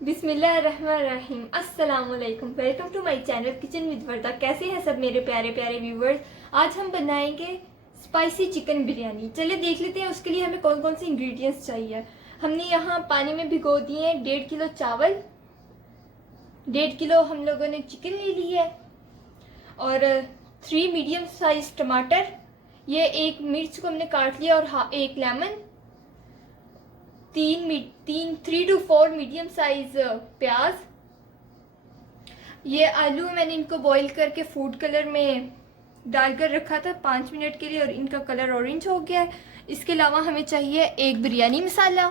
बिस्मिल्लाहिर्रहमानिर्रहीम। अस्सलाम वालेकुम। Welcome to my channel kitchen with Warda. कैसे हैं सब मेरे प्यारे प्यारे व्यूवर्स। आज हम बनाएंगे स्पाइसी चिकन बिरयानी। चलिए देख लेते हैं उसके लिए हमें कौन कौन सी इंग्रेडिएंट्स चाहिए। हमने यहाँ पानी में भिगो दिए 1.5 किलो चावल, 1.5 किलो हम लोगों ने चिकन ले ली है और 3 मीडियम साइज टमाटर, ये एक मिर्च को हमने काट लिया और एक लेमन, 3 to 4 मीडियम साइज प्याज। ये आलू मैंने इनको बॉईल करके फूड कलर में डालकर रखा था 5 मिनट के लिए और इनका कलर ऑरेंज हो गया है। इसके अलावा हमें चाहिए एक बिरयानी मसाला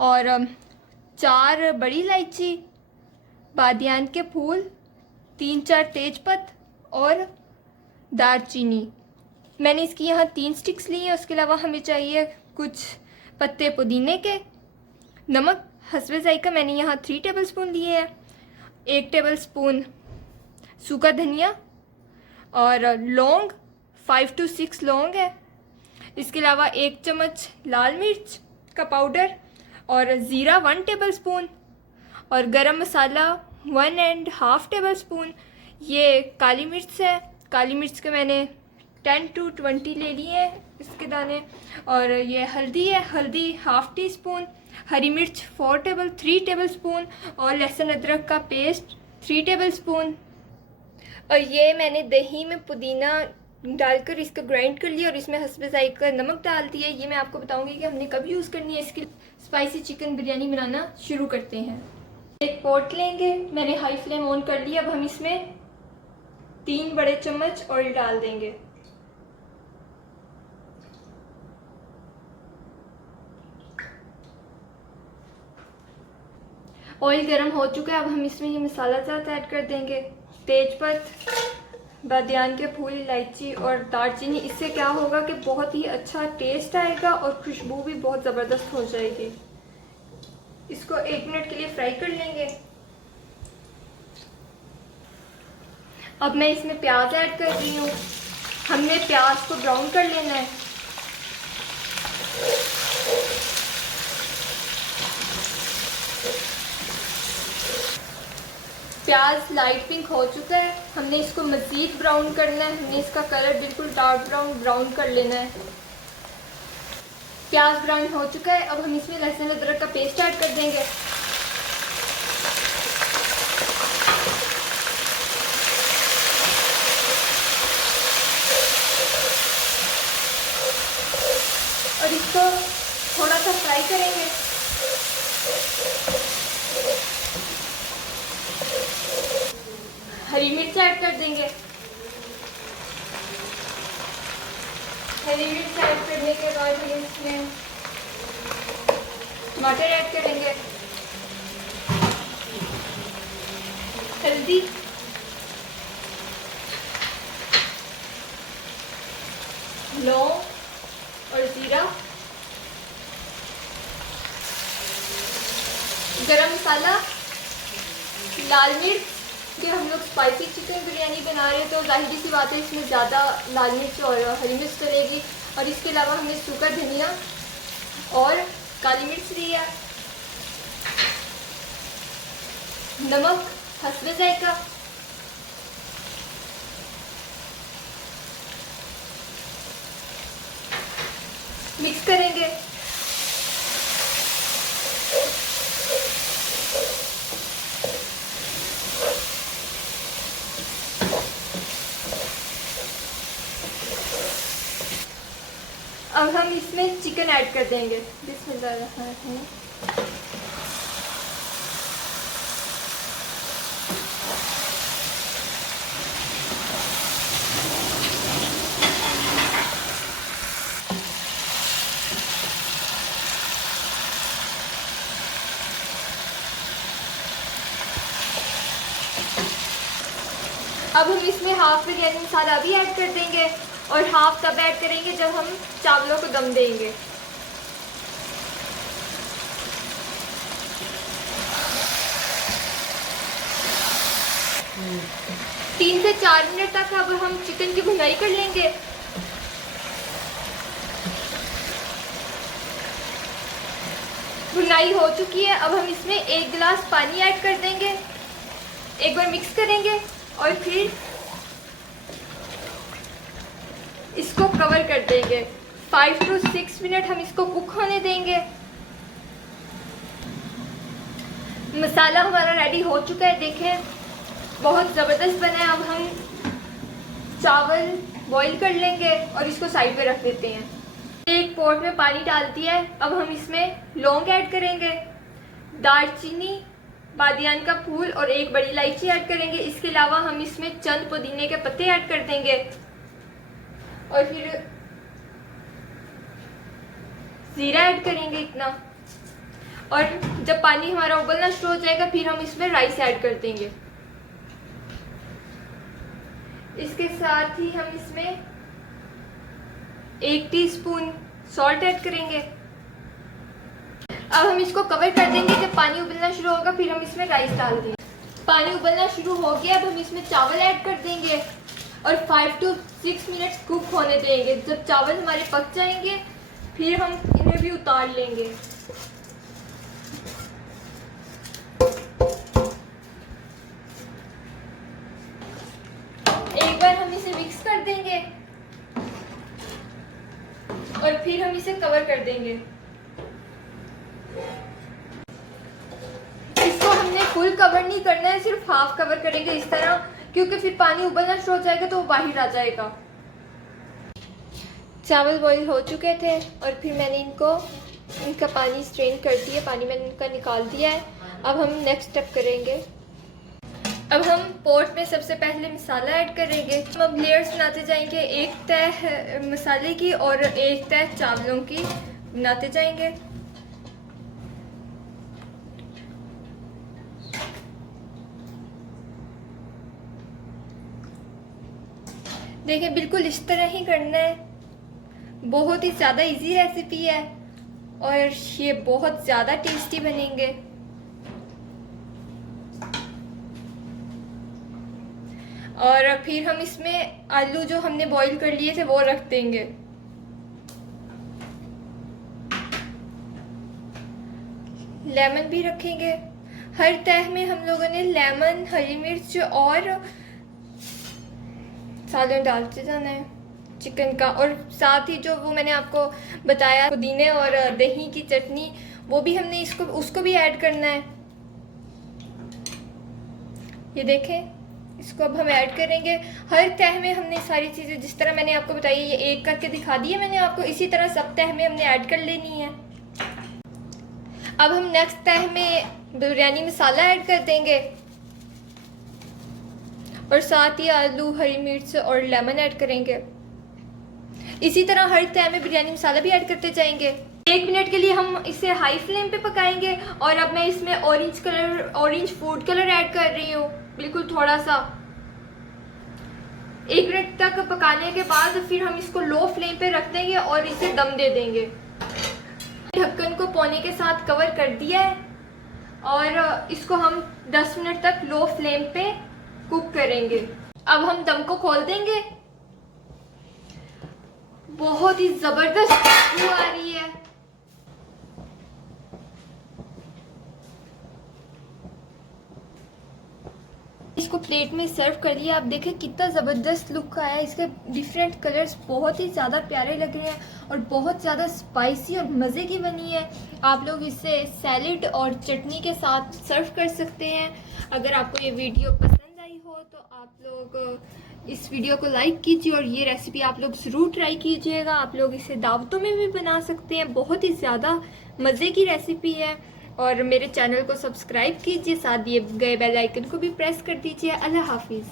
और 4 बड़ी इलायची, बादियान के फूल, 3-4 तेजपत्त और दालचीनी। मैंने इसकी यहाँ 3 स्टिक्स ली हैं। उसके अलावा हमें चाहिए कुछ पत्ते पुदीने के। नमक हस्बे जायका मैंने यहाँ 3 टेबलस्पून लिए हैं। 1 टेबलस्पून सूखा धनिया और लौंग 5 to 6 लौंग है। इसके अलावा 1 चम्मच लाल मिर्च का पाउडर और ज़ीरा 1 टेबलस्पून और गरम मसाला 1.5 टेबलस्पून। ये काली मिर्च है, काली मिर्च के मैंने 10 to 20 ले लिए हैं इसके दाने। और ये हल्दी है, हल्दी 1/2 टीस्पून, हरी मिर्च 3 टेबलस्पून और लहसुन अदरक का पेस्ट 3 टेबलस्पून। और ये मैंने दही में पुदीना डालकर इसको ग्राइंड कर लिया और इसमें हस्बे जायका नमक डाल दिया। ये मैं आपको बताऊंगी कि हमने कब यूज़ करनी है। इसकी स्पाइसी चिकन बिरयानी बनाना शुरू करते हैं। एक पॉट लेंगे, मैंने हाई फ्लेम ऑन कर लिया। अब हम इसमें 3 बड़े चम्मच ऑयल डाल देंगे। ऑयल गर्म हो चुका है। अब हम इसमें ये मसाला ज़ात ऐड कर देंगे, तेजपत्त, बादियान के फूल, इलायची और दालचीनी। इससे क्या होगा कि बहुत ही अच्छा टेस्ट आएगा और खुशबू भी बहुत ज़बरदस्त हो जाएगी। इसको 1 मिनट के लिए फ्राई कर लेंगे। अब मैं इसमें प्याज ऐड कर रही हूँ। हमने प्याज को ब्राउन कर लेना है। प्याज लाइट पिंक हो चुका है, हमने इसको मज़ीद ब्राउन करना है। हमने इसका कलर बिल्कुल डार्क ब्राउन कर लेना है। प्याज ब्राउन हो चुका है। अब हम इसमें लहसुन अदरक का पेस्ट ऐड कर देंगे। और इसको थोड़ा सा फ्राई करेंगे। हरी मिर्च ऐड कर देंगे। हरी मिर्च ऐड करने के बाद हम इसमें टमाटर ऐड करेंगे, हल्दी, लौंग और जीरा, गरम मसाला, लाल मिर्च। कि हम लोग स्पाइसी चिकन बिरयानी बना रहे हैं तो जाहिर सी बात है इसमें ज़्यादा लाल मिर्च और हरी मिर्च डलेगी। और इसके अलावा हमने सूखा धनिया और काली मिर्च लिया, नमक हस्बे जायका, मिक्स करेंगे। अब हम इसमें चिकन ऐड कर देंगे। बिस्मिल्लाहिर्रहमानिर्रहीम। अब हम इसमें 1/2 बिरयानी मसाला भी ऐड कर देंगे और 1/2 तब ऐड करेंगे जब हम चावलों को दम देंगे। 3 से 4 मिनट तक अब हम चिकन की भुनाई कर लेंगे। फ्राई हो चुकी है। अब हम इसमें 1 गिलास पानी ऐड कर देंगे, एक बार मिक्स करेंगे और फिर इसको कवर कर देंगे। 5 to 6 मिनट हम इसको कुक होने देंगे। मसाला हमारा रेडी हो चुका है, देखें बहुत ज़बरदस्त बना है। अब हम चावल बॉईल कर लेंगे और इसको साइड पे रख देते हैं। एक पॉट में पानी डाल दिया है। अब हम इसमें लौंग ऐड करेंगे, दालचीनी, बादियान का फूल और 1 बड़ी इलायची ऐड करेंगे। इसके अलावा हम इसमें चंद पुदीने के पत्ते ऐड कर देंगे और फिर जीरा ऐड करेंगे इतना। और जब पानी हमारा उबलना शुरू हो जाएगा फिर हम इसमें राइस ऐड कर देंगे। इसके साथ ही हम इसमें 1 टीस्पून सॉल्ट ऐड करेंगे। अब हम इसको कवर कर देंगे। जब पानी उबलना शुरू होगा फिर हम इसमें राइस डाल देंगे। पानी उबलना शुरू हो गया, अब हम इसमें चावल ऐड कर देंगे और 5 to 6 मिनट कुक होने देंगे। जब चावल हमारे पक जाएंगे फिर हम इन्हें भी उतार लेंगे। एक बार हम इसे मिक्स कर देंगे और फिर हम इसे कवर कर देंगे। इसको हमने फुल कवर नहीं करना है, सिर्फ हाफ कवर करेंगे इस तरह, क्योंकि फिर पानी उबलना शुरू हो जाएगा तो वो बाहर आ जाएगा। चावल बॉईल हो चुके थे और फिर मैंने इनका पानी स्ट्रेन कर दिया, पानी मैंने इनका निकाल दिया है। अब हम नेक्स्ट स्टेप करेंगे। अब हम पॉट में सबसे पहले मसाला ऐड करेंगे। हम अब लेयर्स बनाते जाएंगे, एक तह मसाले की और एक तह चावलों की बनाते जाएंगे। देखिए बिल्कुल इस तरह ही करना है। बहुत ही ज़्यादा इजी रेसिपी है और ये बहुत ज़्यादा टेस्टी बनेंगे। और फिर हम इसमें आलू जो हमने बॉईल कर लिए थे वो रख देंगे। लेमन भी रखेंगे। हर तह में हम लोगों ने लेमन, हरी मिर्च और सालन डालते जाना है चिकन का। और साथ ही जो वो मैंने आपको बताया पुदीने और दही की चटनी, वो भी हमने उसको भी ऐड करना है। ये देखें, इसको अब हम ऐड करेंगे। हर तह में हमने सारी चीज़ें जिस तरह मैंने आपको बताई, ये एक करके दिखा दी है मैंने आपको, इसी तरह सब तह में हमने ऐड कर लेनी है। अब हम नेक्स्ट तह में बिरयानी मसाला ऐड कर देंगे और साथ ही आलू, हरी मिर्च और लेमन ऐड करेंगे। इसी तरह हर तह में बिरयानी मसाला भी ऐड करते जाएंगे। 1 मिनट के लिए हम इसे हाई फ्लेम पे पकाएंगे। और अब मैं इसमें ऑरेंज फूड कलर ऐड कर रही हूँ, बिल्कुल थोड़ा सा। 1 मिनट तक पकाने के बाद फिर हम इसको लो फ्लेम पे रख देंगे और इसे दम दे देंगे। ढक्कन को पौने के साथ कवर कर दिया है और इसको हम 10 मिनट तक लो फ्लेम पे कुक करेंगे। अब हम दम को खोल देंगे। बहुत ही जबरदस्त खुशबू आ रही है। इसको प्लेट में सर्व कर लिया। आप देखें कितना ज़बरदस्त लुक आया है। इसके डिफरेंट कलर्स बहुत ही ज़्यादा प्यारे लग रहे हैं और बहुत ज़्यादा स्पाइसी और मज़े की बनी है। आप लोग इसे सैलेड और चटनी के साथ सर्व कर सकते हैं। अगर आपको ये वीडियो पसंद आई हो तो आप लोग इस वीडियो को लाइक कीजिए और ये रेसिपी आप लोग ज़रूर ट्राई कीजिएगा। आप लोग इसे दावतों में भी बना सकते हैं। बहुत ही ज़्यादा मज़े की रेसिपी है। और मेरे चैनल को सब्सक्राइब कीजिए, साथ दिए गए बेल आइकन को भी प्रेस कर दीजिए। अल्लाह हाफिज़।